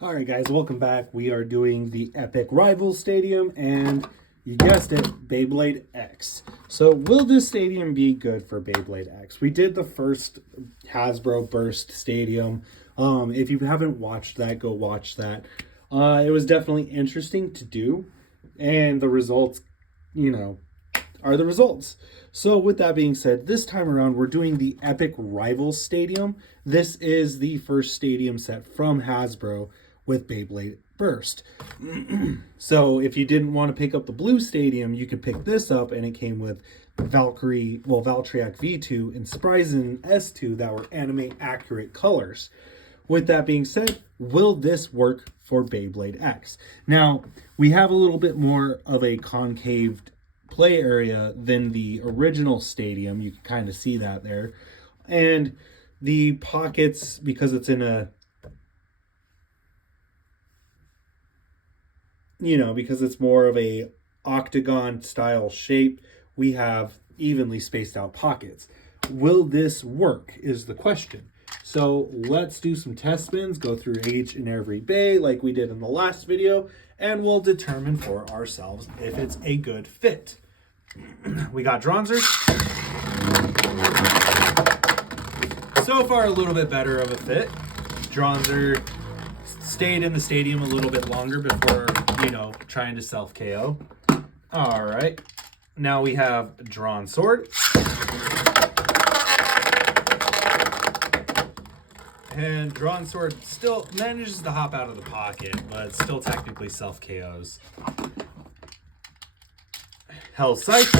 All right, guys, welcome back. We are doing the Epic Rivals Stadium, and you guessed it, Beyblade X. So, will this stadium be good for Beyblade X? We did the first Hasbro Burst Stadium. If you haven't watched that, go watch that. It was definitely interesting to do, and the results, are the results. So with that being said, this time around we're doing the Epic Rivals Stadium. This is the first stadium set from Hasbro with Beyblade Burst. So if you didn't want to pick up the blue stadium, you could pick this up, and it came with Valkyrie, Valtryek V2 and Spryzen S2 that were anime accurate colors. With that being said, will this work for Beyblade X? Now, we have a little bit more of a concaved play area than the original stadium. You can kind of see that there. And the pockets, because it's in a, because it's more of a octagon style shape, we have evenly spaced out pockets. Will this work is the question. So let's do some test spins, go through each and every bay like we did in the last video, and we'll determine for ourselves if it's a good fit. We got Dronzer. So far, a little bit better of a fit. Dronzer stayed in the stadium a little bit longer before, trying to self-KO. All right. Now we have Drawn Sword. And Drawn Sword still manages to hop out of the pocket, but still technically self-KOs. Hell Scythe.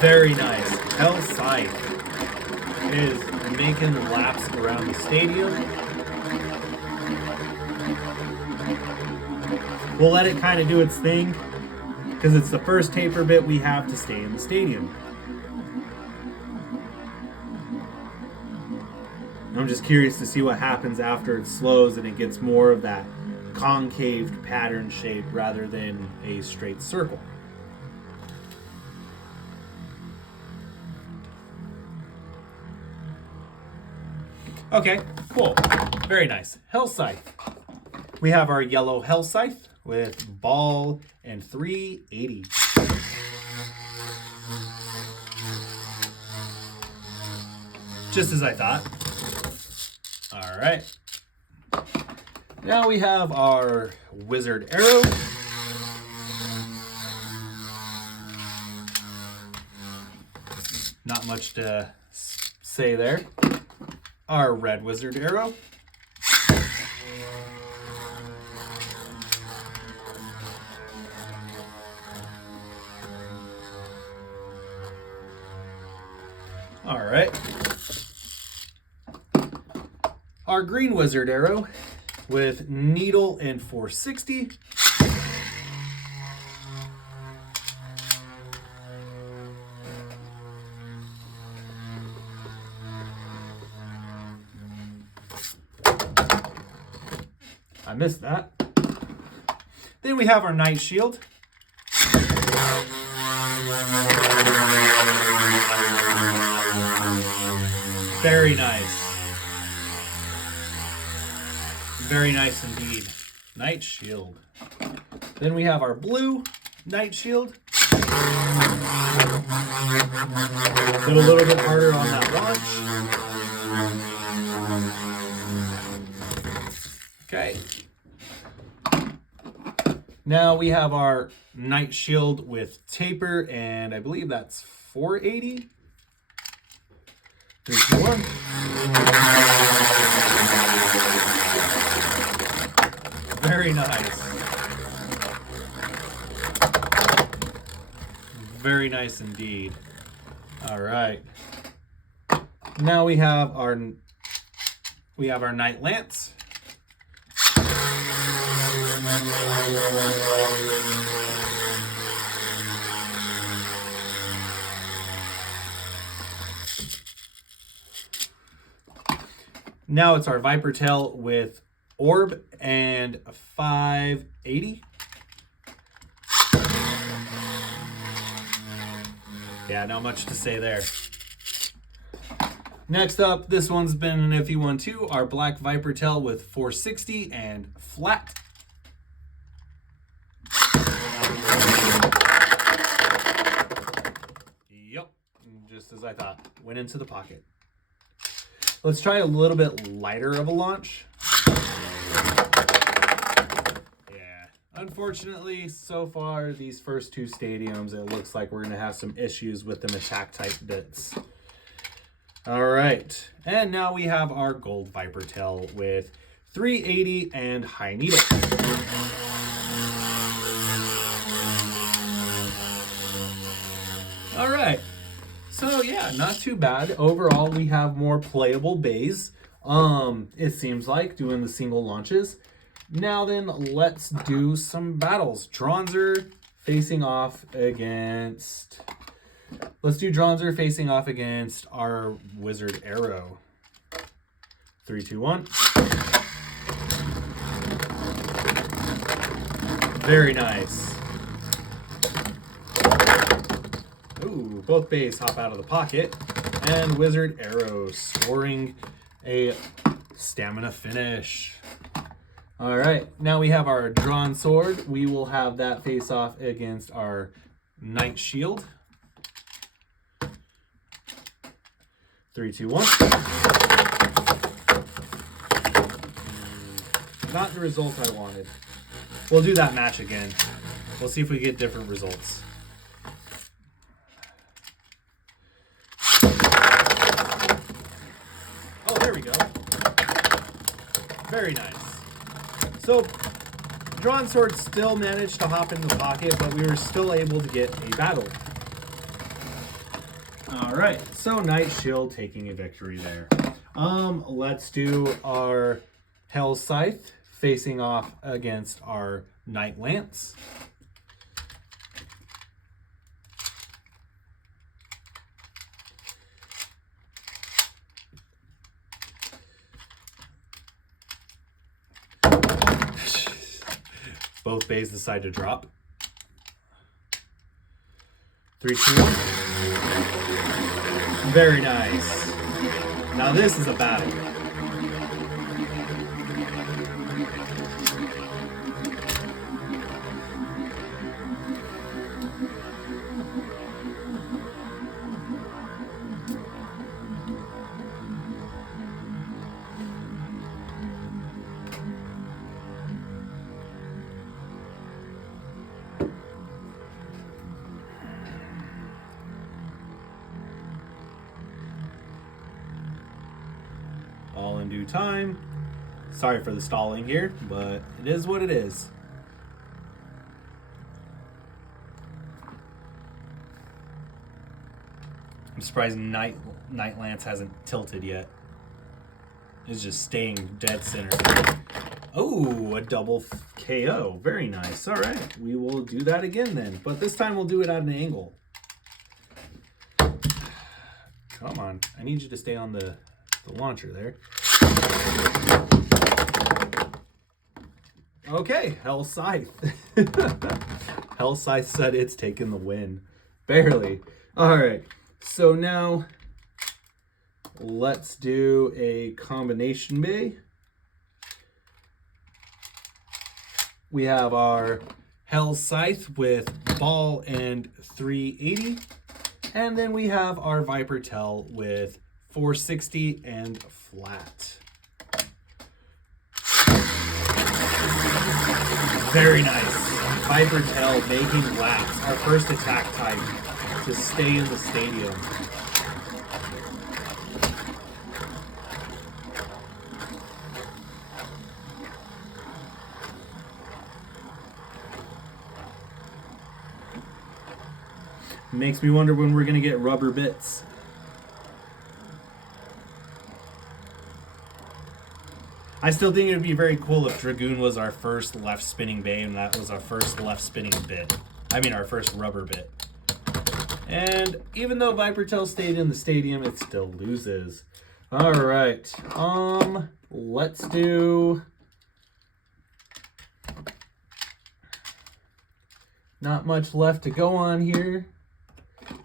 Very nice. Hell Scythe is making laps around the stadium. We'll let it kind of do its thing, because it's the first taper bit we have to stay in the stadium. I'm just curious to see what happens after it slows and it gets more of that concave pattern shape rather than a straight circle. Okay, cool. Very nice. Hell Scythe. We have our yellow Hell Scythe with ball and 380. Just as I thought. All right. Now we have our Wizard Arrow. Not much to say there. Our Red Wizard Arrow. All right. Our Green Wizard Arrow with needle and 460. I missed that. Then we have our Night Shield. Very nice. Very nice indeed. Night Shield. Then we have our blue Night Shield. Did a little bit harder on that launch. Okay. Now we have our Night Shield with taper, and I believe that's 480. 3, 2, 1. Very nice. Very nice indeed. All right. Now we have our Night Lance. Now it's our Viper Tail with orb and 580. Yeah, not much to say there. Next up, this one's been an iffy one too. Our black Viper tail with 460 and flat. Yep, just as I thought. Went into the pocket. Let's try a little bit lighter of a launch. Yeah, unfortunately, so far, these first two stadiums, it looks like we're going to have some issues with them attack type bits. All right, and now we have our gold Viper tail with 380 and high needle. All right, so yeah, not too bad. Overall, we have more playable bays. It seems like doing the single launches. Now then, let's do some battles. Dronzer facing off against... Let's do Dronzer facing off against our Wizard Arrow. 3, 2, 1. Very nice. Ooh, both bays hop out of the pocket. And Wizard Arrow scoring a stamina finish. All right, now we have our drawn sword. We will have that face off against our Knight Shield. 3, 2, 1. Not the result I wanted. We'll do that match again. We'll see if we get different results. Oh, there we go. Very nice. So, drawn sword still managed to hop in the pocket, but we were still able to get a battle. All right, so Knight Shield taking a victory there. Let's do our Hell Scythe facing off against our Knight Lance. Both bays decide to drop. 3, 2, 1. Very nice. Now this is a battle. All in due time. Sorry for the stalling here, but it is what it is. I'm surprised Knight Lance hasn't tilted yet. It's just staying dead center. Oh, a double KO. Very nice. All right, we will do that again then, but this time we'll do it at an angle. Come on, I need you to stay on the launcher there. Okay, Hell Scythe. Hell Scythe said it's taken the win. Barely. All right, so now let's do a combination bay. We have our Hell Scythe with ball and 380. And then we have our Viper tail with 460 and flat. Very nice. Viper tail making laps. Our first attack type to stay in the stadium. Makes me wonder when we're going to get rubber bits. I still think it would be very cool if Dragoon was our first left spinning bay and that was our first left spinning bit. I mean our first rubber bit. And even though Viper Tail stayed in the stadium, it still loses. Alright. Let's do... Not much left to go on here.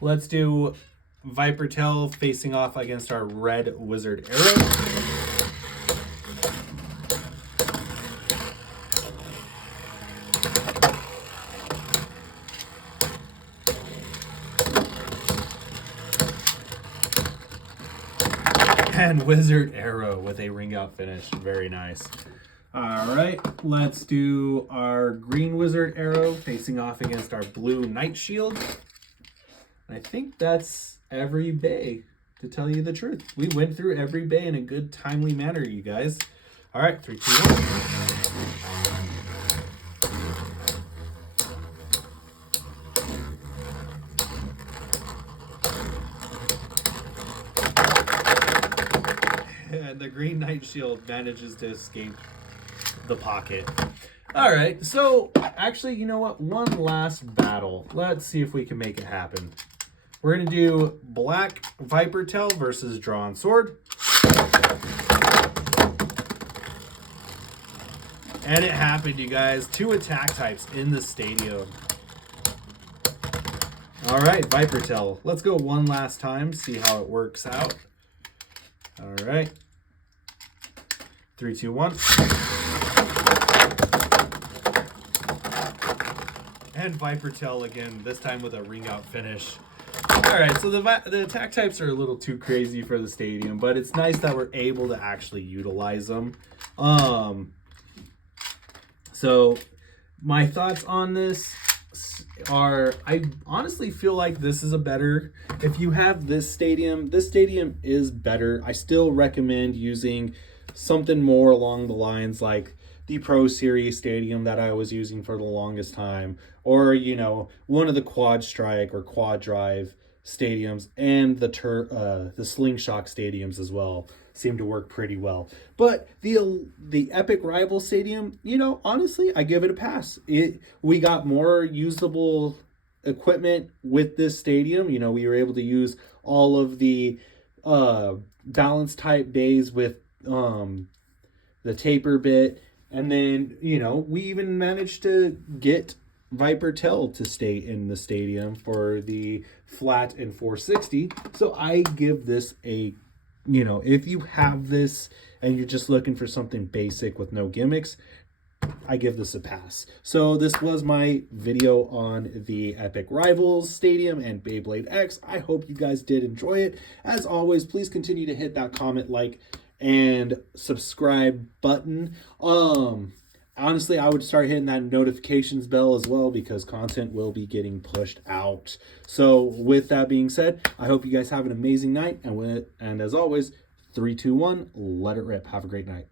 Let's do Viper Tail facing off against our red Wizard Arrow. And Wizard Arrow with a ring out finish. Very nice. All right, let's do our green Wizard Arrow facing off against our blue Knight Shield. I think that's every bay, to tell you the truth. We went through every bay in a good, timely manner, you guys. All right, 3, 2, 1. And the green Knight Shield manages to escape the pocket. All right, so actually, you know what? One last battle. Let's see if we can make it happen. We're going to do black Viper Tail versus Drawn Sword. And it happened, you guys. 2 attack types in the stadium. All right, Viper Tail. Let's go one last time, see how it works out. All right. 3, 2, 1. And Viper Tail again, this time with a ring out finish. All right, so the attack types are a little too crazy for the stadium, but it's nice that we're able to actually utilize them. So my thoughts on this are, I honestly feel like this is a better, if you have this stadium is better. I still recommend using something more along the lines like the Pro Series stadium that I was using for the longest time, or, you know, one of the Quad Strike or Quad Drive stadiums, and the Slingshot stadiums as well seem to work pretty well. But the Epic Rival Stadium, you know, honestly, I give it a pass. We got more usable equipment with this stadium. You know, we were able to use all of the balance type bays with the taper bit, and then, you know, we even managed to get Viper Tail to stay in the stadium for the flat and 460. So I give this a, you know, if you have this and you're just looking for something basic with no gimmicks, I give this a pass. So this was my video on the Epic Rivals Stadium and Beyblade X. I hope you guys did enjoy it. As always, please continue to hit that comment, like, and subscribe button. Honestly, I would start hitting that notifications bell as well, because content will be getting pushed out. So with that being said, I hope you guys have an amazing night. And as always, 3, 2, 1, let it rip. Have a great night.